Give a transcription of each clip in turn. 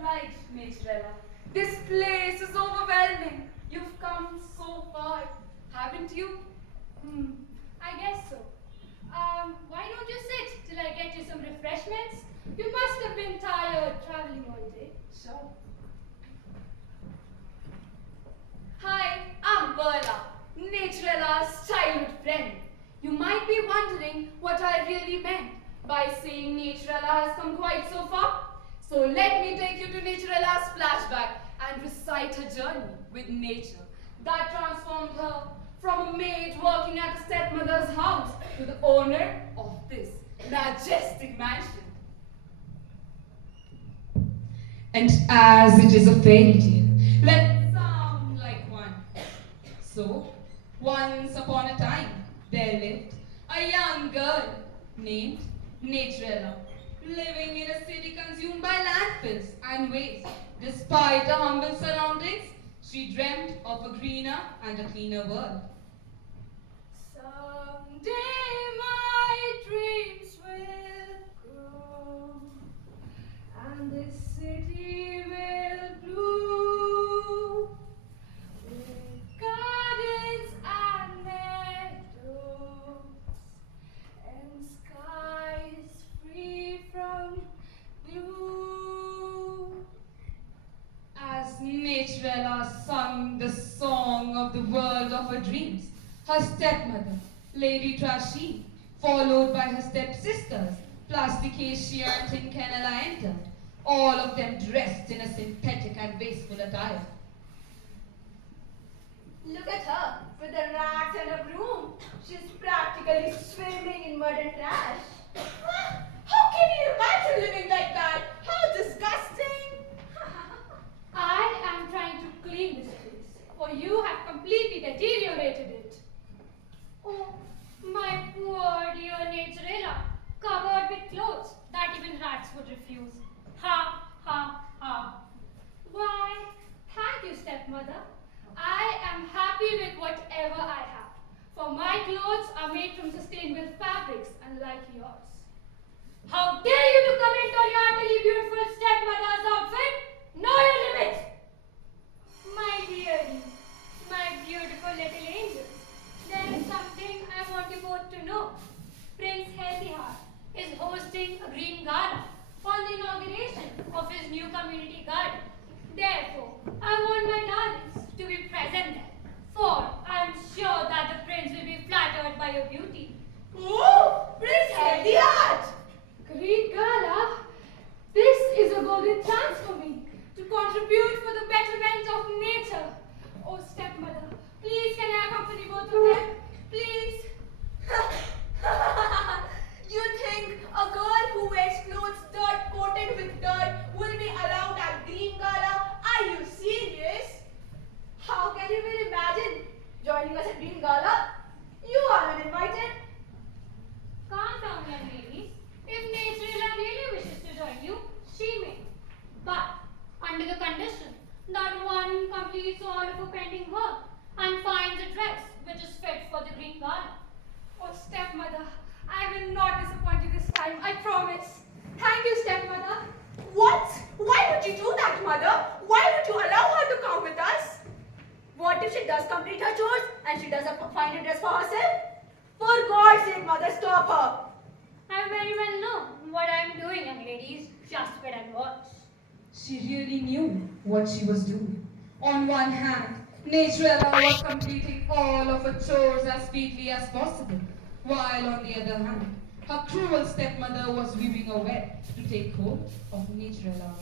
obliged, Naturella. This place is overwhelming. You've come so far, haven't you? I guess so. Why don't you sit till I get you some refreshments? You must have been tired traveling all day. Sure. Hi, I'm Berla, Naturella's childhood friend. You might be wondering what I really meant by saying Naturella has come quite so far. So let me take you to Naturella's flashback and recite her journey with nature that transformed her from a maid working at a stepmother's house to the owner of this majestic mansion. And as it is a fairy tale, let it sound like one. So, once upon a time, there lived a young girl named Naturella, living in a city consumed by landfills and waste. Despite her humble surroundings, she dreamt of a greener and a cleaner world. Someday my dreams will grow, and this city will bloom with gardens and meadows and skies free from gloom. As Naturella sung the song of the world of her dreams, her stepmother, Lady Trashy, followed by her stepsisters, Plasticacia and Tincanella entered, all of them dressed in a synthetic and wasteful attire. Look at her, with a rags and a broom. She's practically swimming in mud and trash. How can you imagine living like that? How disgusting! I am trying to clean this place, for you have completely deteriorated it. Oh, my poor dear Naturella, covered with clothes that even rats would refuse. Ha, ha, ha. Why, thank you, stepmother. I am happy with whatever I have, for my clothes are made from sustainable fabrics, unlike yours. How dare you to comment on your utterly beautiful stepmother's outfit? Know your limits! My dearie, my beautiful little angels, there is something I want you both to know. Prince Healthyheart is hosting a green gala on the inauguration of his new community garden. Therefore, I want my darlings to be present there, for I am sure that the prince will be flattered by your beauty. Ooh, Prince Healthyheart! Great gala! This is a golden chance for me to contribute for the betterment of nature. Oh, stepmother, please can I accompany both of them? Please. You think a girl who wears clothes dirt coated with dirt will be allowed at Green Gala? Are you serious? How can you even imagine joining us at Green Gala? You are uninvited. Calm down, young ladies. If Naturella really wishes to join you, she may. But under the condition that one completes all of her pending work and finds a dress which is fit for the green gala. Oh, stepmother, I will not disappoint you this time, I promise. Thank you, stepmother. What? Why would you do that, mother? Why would you allow her to come with us? What if she does complete her chores and she doesn't find a dress for herself? For God's sake, mother, stop her. I very well know what I am doing, young ladies. Just wait and watch. She really knew what she was doing. On one hand, Naturella was completing all of her chores as speedily as possible, while on the other hand, her cruel stepmother was weaving a web to take hold of Naturella.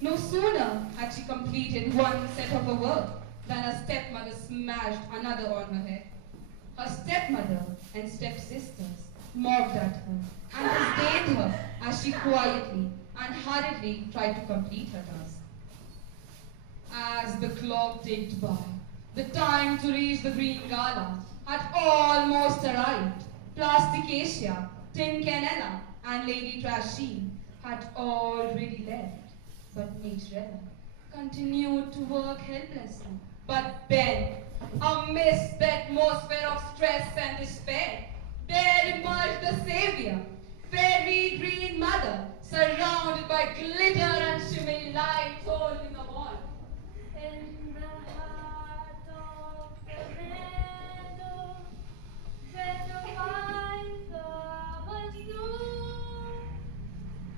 No sooner had she completed one set of her work than her stepmother smashed another on her head. Her stepmother and stepsisters mocked at her and disdained her as she quietly and hurriedly tried to complete her task. As the clock ticked by, the time to reach the green gala had almost arrived. Plasticacia, Tincanella, and Lady Trashy had already left, but Naturella continued to work helplessly. But then, amidst the atmosphere of stress and despair, there emerged the savior, fairy green mother, surrounded by glitter and shimmering light hole in the wall. In the heart of the meadow, where the white flowers bloom,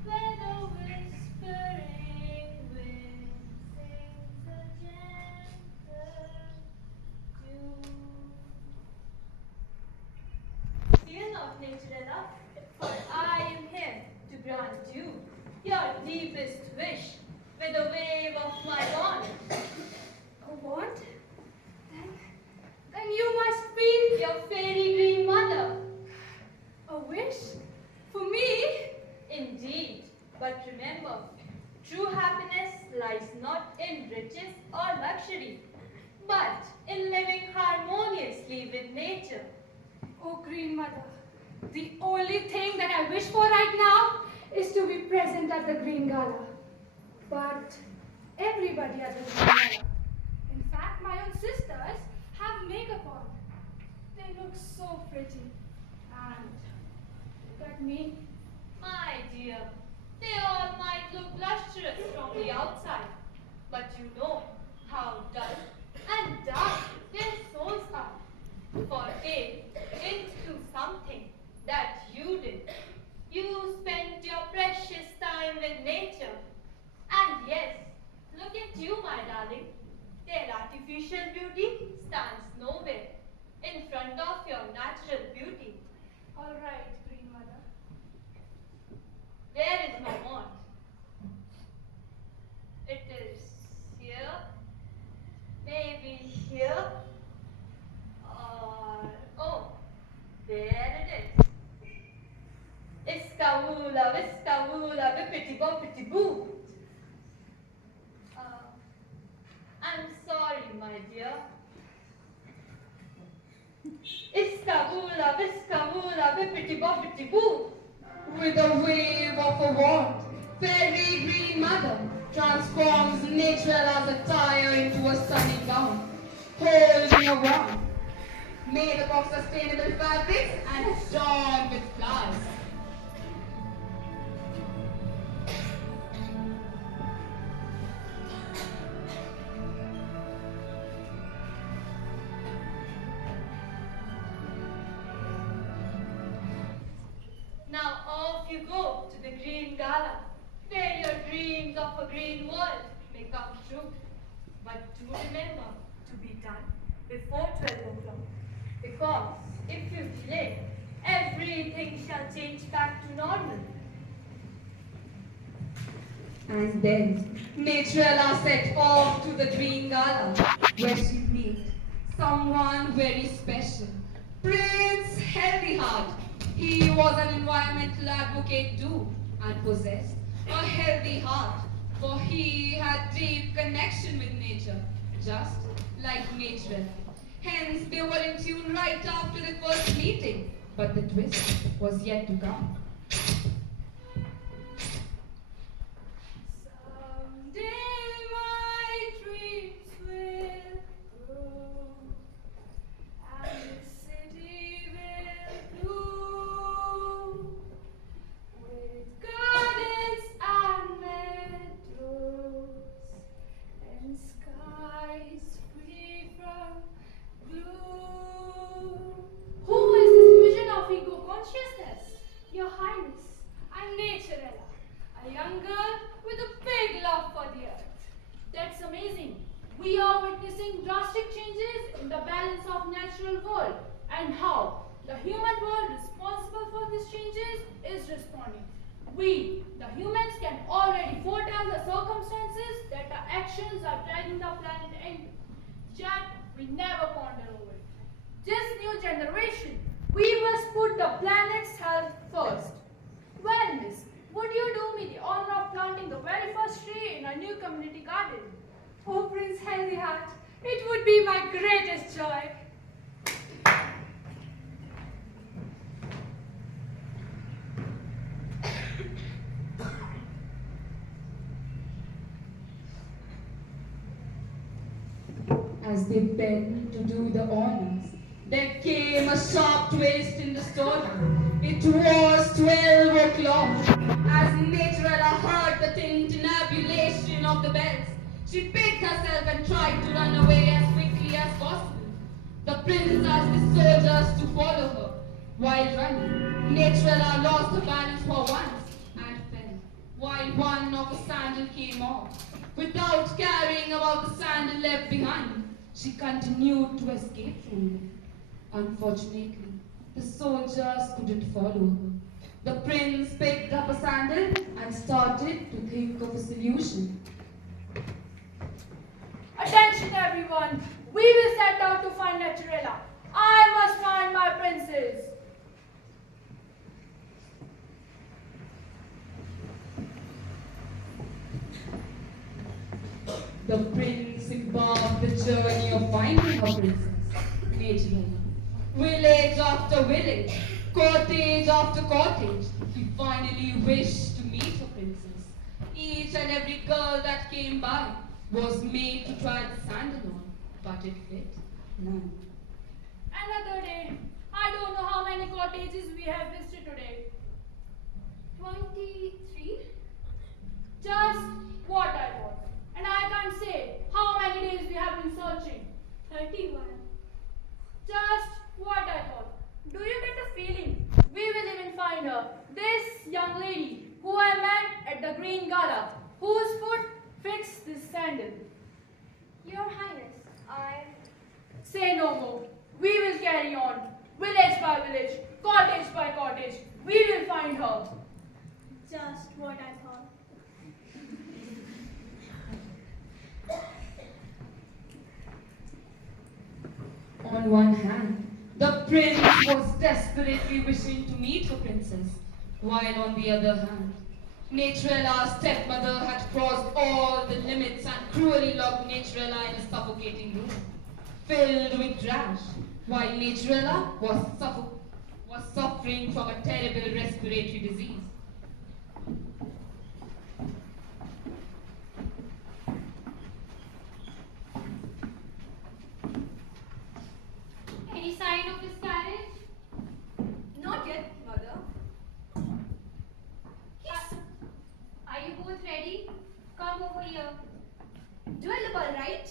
where the whispering wind sings a gentle tune. Fear not, Naturella, for I am here to grant you your deepest wish with a wave of my wand. A wand? Then you must be your fairy green mother. A wish? For me? Indeed, but remember, true happiness lies not in riches or luxury, but in living harmoniously with nature. Oh, Green Mother, the only thing that I wish for right now is to be present at the Green Gala. But everybody at the Green Gala, in fact, my own sisters, have makeup on. They look so pretty. And look at me. My dear, they all might look lustrous from the outside, but you know how dull and dark their souls are. For they didn't do something that you did. You spent your precious time with nature. And yes, look at you, my darling. Their artificial beauty stands nowhere in front of your natural beauty. All right, Green Mother. Where is my wand? It is here, maybe here, or oh, there it is. Iskawula, viskawula, bippity boppity boo. I'm sorry, my dear. Iskawula, viskawula, bippity boppity boo. With a wave of a wand, Fairy Green Mother transforms Naturella's attire into a stunning gown, holding a wand made up of sustainable fabrics and adorned with flowers. Now off you go to the Green Gala, where your dreams of a green world may come true. But do remember to be done before 12 o'clock, because if you delay, everything shall change back to normal. And then Naturella set off to the Green Gala, where she met someone very special, Prince Healthy Heart. He was an environmental advocate too, and possessed a healthy heart, for he had deep connection with nature, just like nature. Hence, they were in tune right after the first meeting, but the twist was yet to come. Someday my dreams will grow, and the city will bloom with gardens and meadows and skies free from gloom. Who is this vision of ego consciousness? Your Highness, I'm Naturella, a young girl with a big love for the earth. That's amazing. We are witnessing drastic changes in the balance of natural world, and how the human world responsible for these changes is responding. We, the humans, can already foretell the circumstances that our actions are dragging the planet into. Yet we never ponder over it. This new generation, we must put the planet's health first. Well, miss, would you do me the honor of planting the very first tree in our new community garden? Oh, Prince Healthy Heart, it would be my greatest joy. As they bent to do the honors, there came a sharp twist in the story. It was 12 o'clock, as Naturella heard the tintinnabulation of the bells, she picked herself and tried to run away as quickly as possible. The prince asked the soldiers to follow her. While running, Natrella lost her balance for once and fell, while one of her sandal came off. Without caring about the sandal left behind, she continued to escape from them. Unfortunately, the soldiers couldn't follow her. The prince picked up a sandal and started to think of a solution. Attention everyone! We will set out to find Naturella. I must find my princess. The prince embarked the journey of finding her princess, Natrella. Village after village, cottage after cottage, he finally wished to meet her princess. Each and every girl that came by was made to try the sandal on, but it fit none. Another day. I don't know how many cottages we have visited today. 23? Just what I want. And I can't say how many days we have been searching. 31. Just what I thought. Do you get a feeling we will even find her? This young lady who I met at the Green Gala, whose foot fits this sandal. Your Highness, I... Say no more. We will carry on. Village by village, cottage by cottage. We will find her. Just what I thought. On one hand, the prince was desperately wishing to meet her princess, while on the other hand, Natrella's stepmother had crossed all the limits and cruelly locked Natrella in a suffocating room, filled with trash, while Natrella was suffering from a terrible respiratory disease. Any sign of his carriage? Not yet, mother. Are you both ready? Come over here. Do I look all right?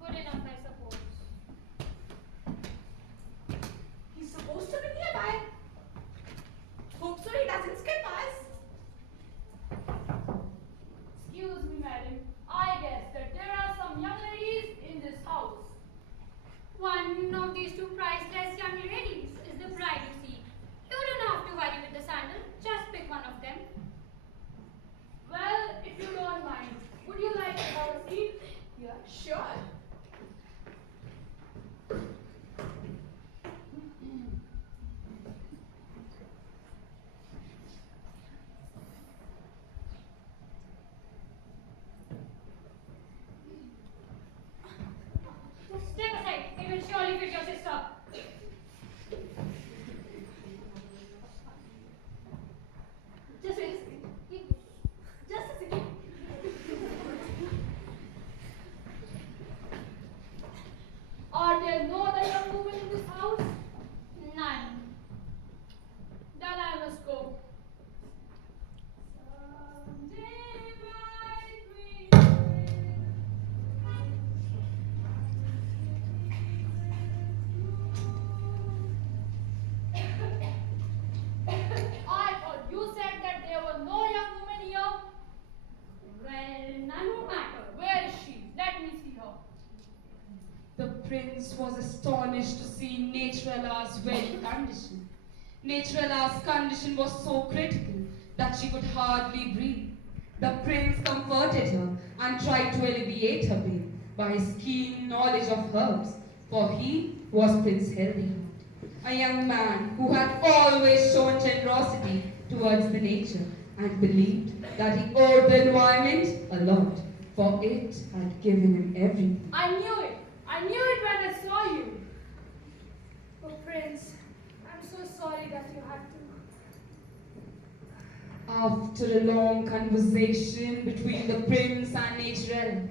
Good enough, I suppose. He's supposed to be nearby. Hope so he doesn't skip us. Excuse me, madam. I guess that there are some young ladies in this house. One of these two priceless young ladies is the bride you see. You don't have to worry with the sandal. Just pick one of them. Well, if you don't mind, would you like to have a seat? Yeah, sure. Step aside. It will surely fit your sister. Just wait a second. Just a second. Are there no other young women in this house? None. Then I must go. Someday my dream I thought you said that there were no young women here. Well, none no matter. Where is she? Let me see her. The prince was astonished to see Natrella's very condition. Natrella's condition was so critical that she could hardly breathe. The prince comforted her and tried to alleviate her pain by his keen knowledge of herbs, for he was Prince Healthyheart, a young man who had always shown generosity towards the nature and believed that he owed the environment a lot, for it had given him everything. I knew it. I knew it when I saw you. Oh, Prince, I'm so sorry that you had to. After a long conversation between the prince and Natrella,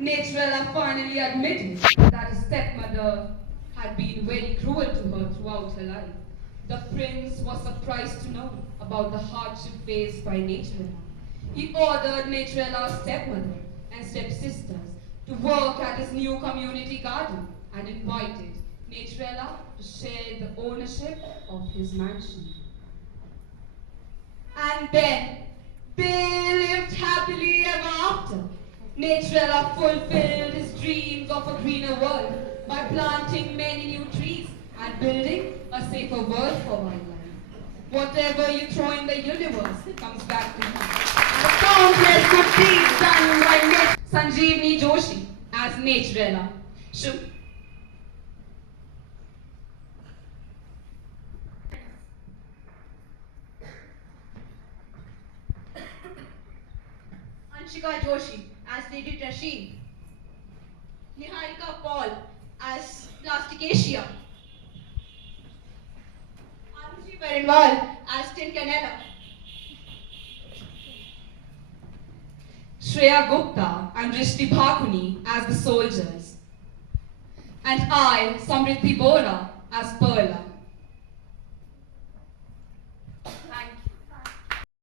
Natrella finally admitted that his stepmother had been very cruel to her throughout her life. The prince was surprised to know about the hardship faced by Natrella. He ordered Natrella's stepmother and stepsisters to work at his new community garden and invited Natrella to share the ownership of his mansion. And then they lived happily ever after. Natrella fulfilled his dreams of a greener world by planting many new trees and building a safer world for wildlife. Whatever you throw in the universe comes back to you. And countless good deeds done by Sanjeevni Joshi as Natrella. Anshika Joshi as Lady Trasheen. Niharika Paul as Plasticacia. Arushi Parinwal as Tin Canella. Shreya Gupta and Rishti Bhakuni as the soldiers. And I, Samriddhi Bora, as Perla.